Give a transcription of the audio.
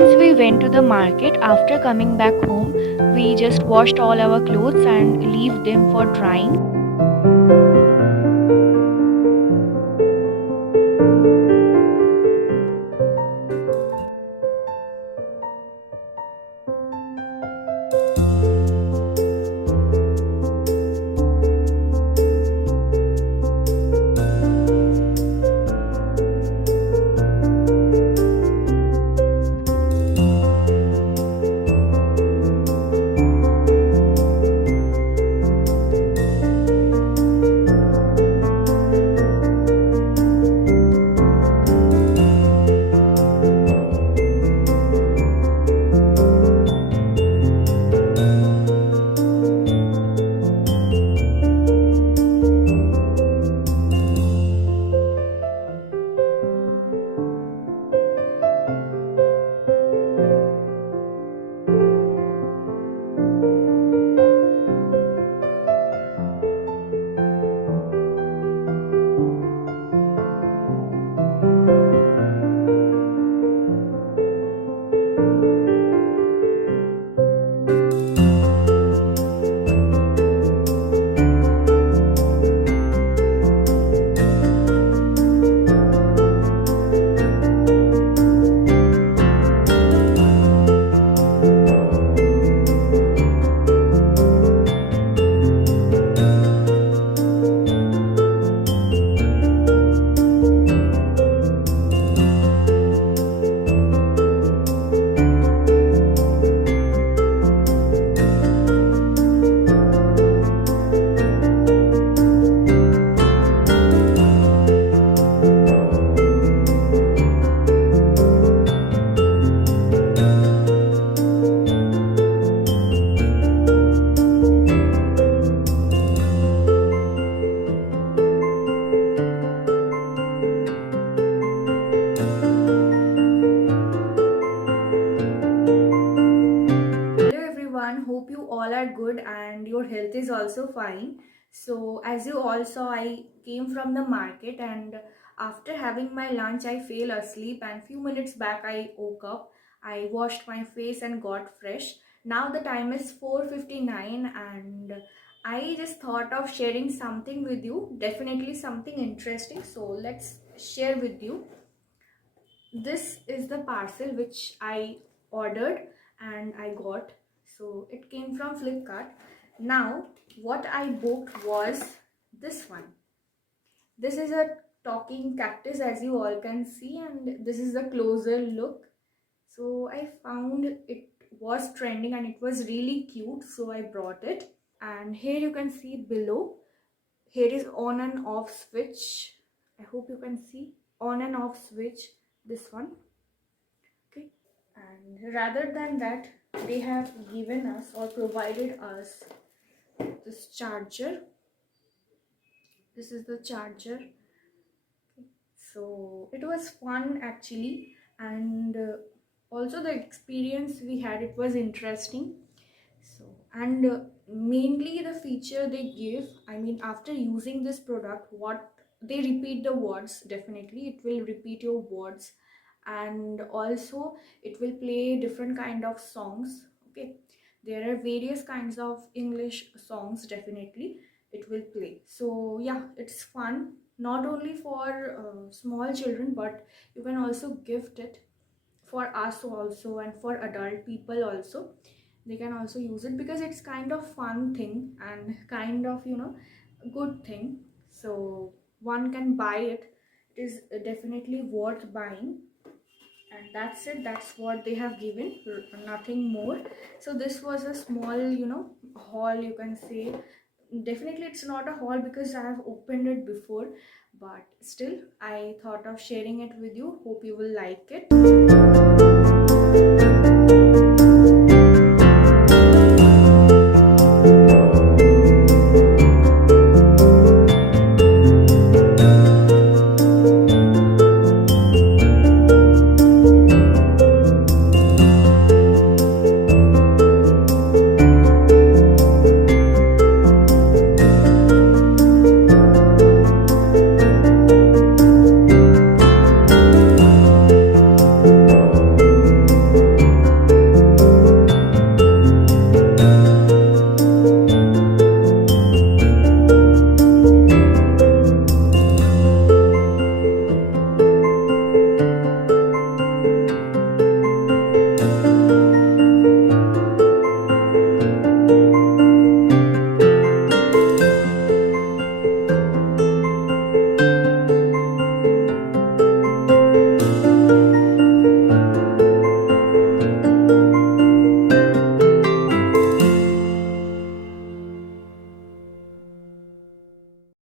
Since we went to the market, after coming back home, we just washed all our clothes and leave them for drying. Hello everyone, hope you all are good and your health is also fine. So as you all saw, I came from the market and after having my lunch I fell asleep, and few minutes back I woke up. I washed my face and got fresh. Now the time is 4:59 and I just thought of sharing something with you, definitely something interesting. So let's share with you. This is the parcel which I ordered and I got. So it came from Flipkart. Now what I booked was this one. This is a talking cactus, as you all can see, and this is the closer look. So I found it was trending and it was really cute, so I brought it. And here you can see below, here is on and off switch. I hope you can see on and off switch, this one. Okay, and rather than that, they have given us or provided us this charger. This is the charger. So it was fun actually, and also the experience we had, it was interesting. So, and mainly the feature they give, I mean, after using this product, what they repeat the words, definitely it will repeat your words, and also it will play different kind of songs. Okay, there are various kinds of English songs, definitely it will play. So yeah, it's fun, not only for small children, but you can also gift it for us also, and for adult people also. They can also use it because it's kind of fun thing and kind of, you know, good thing. So one can buy it. It is definitely worth buying. And that's it, that's what they have given, nothing more. So this was a small, you know, haul, you can say. Definitely it's not a haul because I have opened it before, but still I thought of sharing it with you. Hope you will like it.